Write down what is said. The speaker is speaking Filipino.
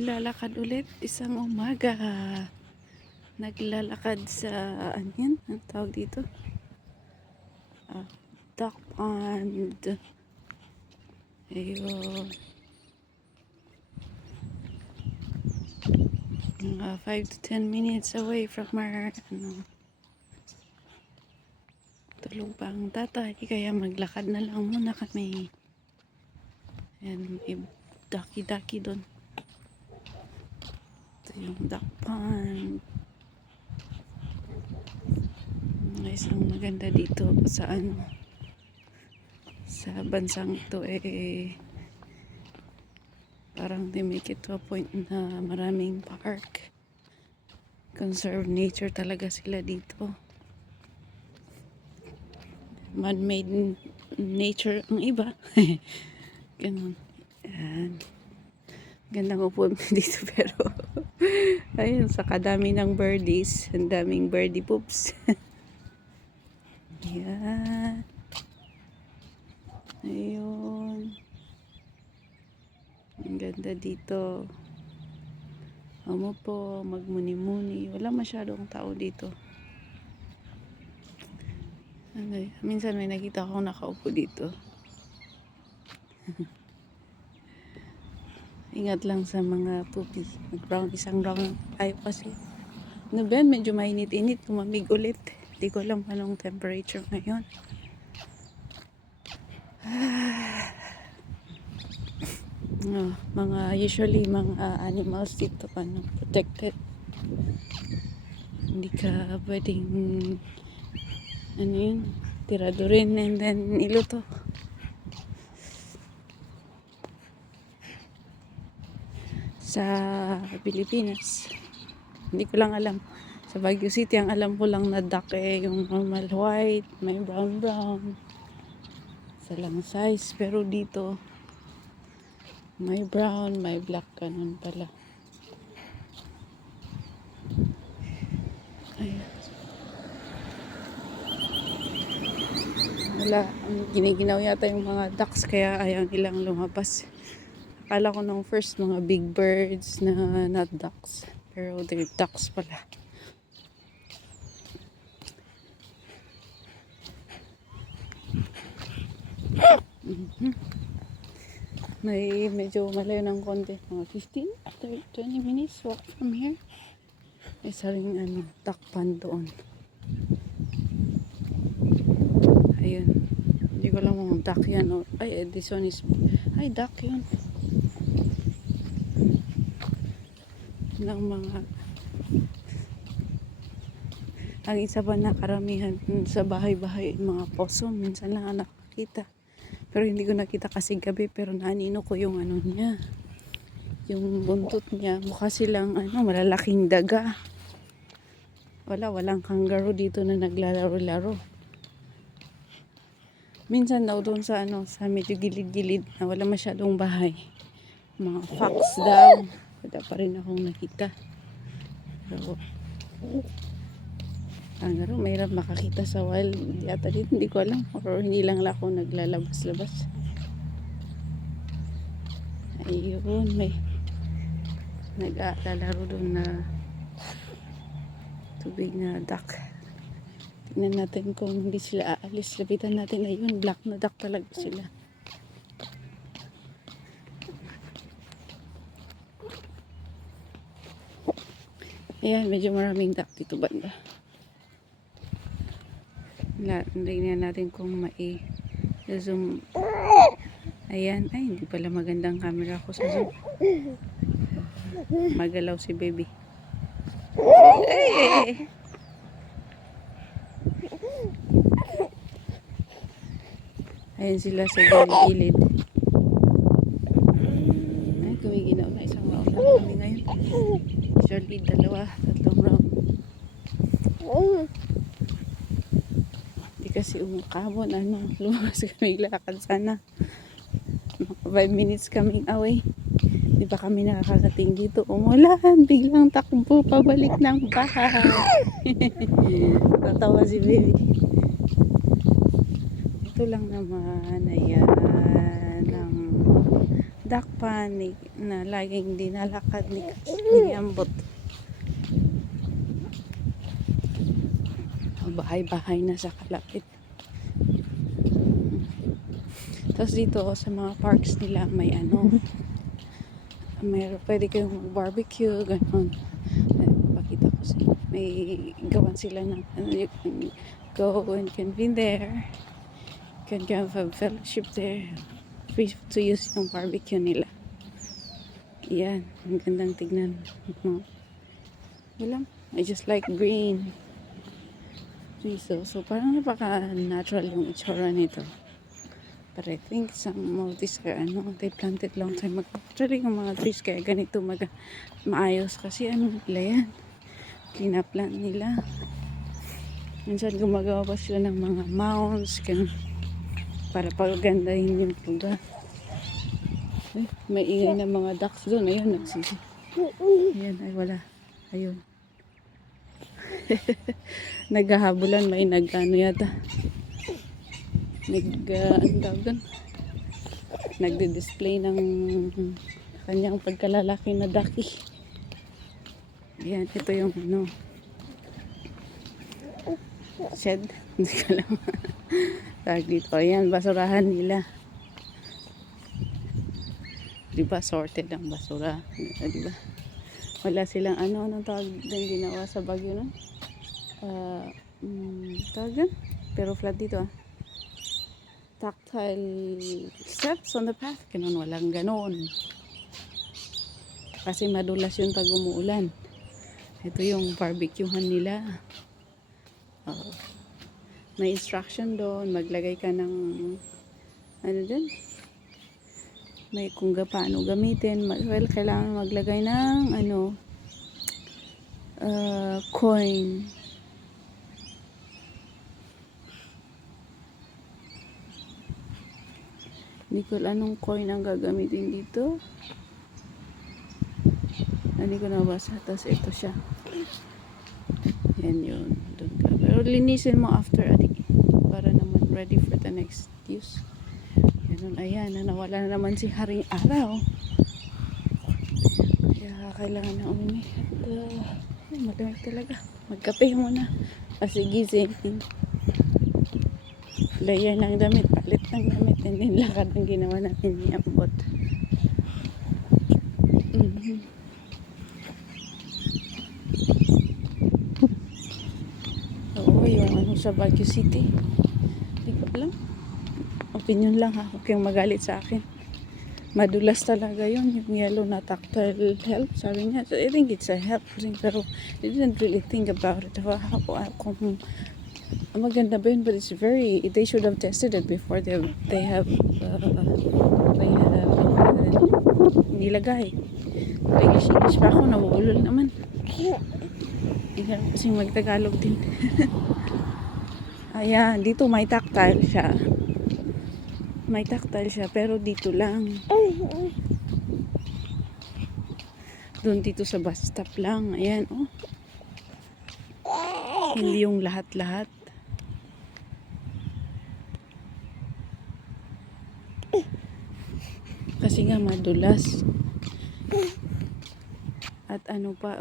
Naglalakad ulit isang umaga. Naglalakad sa ano yan? Ang tawag dito? Duck pond. Ayun. Mga 5 to 10 minutes away from our tulog pa ang tatay. Kaya maglakad na lang muna kami. And may ducky doon. Ito yung duck pond. Isang maganda dito sa sa bansang ito parang they make it to a point na maraming park, conserve nature talaga sila dito. Man-made nature ang iba. Ganun. Yan. Gandang upo dito pero ayun, sa kadami ng birdies, ang daming birdie poops. Yan. Ayun. Ang ganda dito. Amo po, magmuni-muni. Wala masyadong tao dito. Minsan may nakita akong nakaupo dito. Ingat lang sa mga puppy. Isang round tayo kasi. No ba, medyo mainit-init. Tumamig ulit. Hindi ko alam anong temperature ngayon. Usually mga animals dito protected. Hindi ka pwedeng tirado rin and then iluto. Sa Pilipinas, hindi ko lang alam. Sa Baguio City, ang alam ko lang na duck yung normal white, may brown. Sa lang size. Pero dito, may brown, may black, ganun pala. Ayan. Wala, giniginaw yata yung mga ducks kaya ayaw nilang lumabas. Akala ko nung first mga big birds na not ducks, pero they're ducks pala. May medyo malayo ng konti, mga 15-20 minutes walk from here. May saring duck pond doon. Ayun, hindi ko lang kung duck yan o this one is duck yun ng mga ang isa pa na karamihan sa bahay-bahay mga possum, minsan lang nakakita. Pero hindi ko nakita kasi gabi, pero nanino ko yung niya. Yung buntot niya, mukha silang malalaking daga. Walang kangaroo dito na naglalaro-laro. Minsan daw doon sa sa medyo gilid-gilid na wala masyadong bahay. Mga fox daw. Wala pa rin akong nakita. Pero kangaroo, mayroon makakita sa wild yata dito, hindi ko alam, or hindi lang ako naglalabas-labas. Ayun, may nag-aalaro doon na tubig na duck. Tingnan natin kung hindi sila aalis. Lapitan natin. Ayun, black na duck talaga sila. Ayan, medyo maraming duck dito banda. Tingnan natin kung zoom. Ayan, hindi pala magandang camera ko sa zoom. Magalaw si baby. Ayan sila sa gilid. Ay, kumiginaw na isang round lang kami ngayon. Usually 2-3 round. Kasi umukamon, lumabas kami lakad sana. 5 minutes kaming away. Di ba kami nakakarating dito? Umulan, biglang takbo pabalik ng bahay. Tatawa si baby. Ito lang naman, ayan, ang duck pan na laging dinalakad ni Ambot. Bahay-bahay na sa kalapit. Tapos dito sa mga parks nila may pwede kayong barbecue, ganun. Pakita ko sa inyo. May gawan sila ng you can go and convene there. You can have a fellowship there. Free to use yung barbecue nila. Yan, ang gandang tignan. Wala, I just like green. So parang napaka-natural yung itsura nito. But I think some of these are, they planted long time ago. Actually, yung mga trees kaya ganito maayos kasi nila yan. Clean up lang nila. Minsan gumagawa pa sila ng mga mounds para pagandahin yung lugar. May ingay na mga ducks doon. Ayun, nagsisi. Ayan, ay wala. Ayun. Naghahabulan, may yata. Nagdi-display ng kanyang pagkalalaki na ducky. Ayan, ito yung shed. Hindi ko alam. Tag dito. Ayan, basurahan nila. Diba, sorted ang basura. Diba? Wala silang anong tawag din ginawa sa Baguio nun? Tawag din? Pero flat dito Tactile steps on the path. Ganun, walang ganon. Kasi madulas yun pag umuulan. Ito yung barbecuehan nila. May instruction doon. Maglagay ka ng din? May kung paano gamitin. Well, kailangan maglagay ng coin. Hindi ko alam anong coin ang gagamitin dito. Hindi ko nabasa. Tapos ito siya. Yan yun. Doon ka. Pero linisin mo after para naman ready for the next use. Ganun. Ayan. Nawala na naman si Haring Araw. Kaya kailangan na umihi. Malamig talaga. Magkape muna. Kasi gising. Layer ng damit, palit ng damit, and then lakad ang ginawa natin ni Ambot. Oo, yung sa Baguio City. Hindi ko alam. Opinion lang ha, huwag kayong magalit sa akin. Madulas talaga yun, yung yellow na tactile help, sabi niya. So, I think it's a help thing, pero I didn't really think about it. Kung maganda ba yun, but it's they should have tested it before they have nilagay. English pa ako, nabuulol naman. Hindi ko kasing magtagalog din. Ayan, dito may tactile siya. May tactile siya, pero dito lang. Doon dito sa bus stop lang. Ayan, hindi yung lahat-lahat. Kasi nga madulas. At ano pa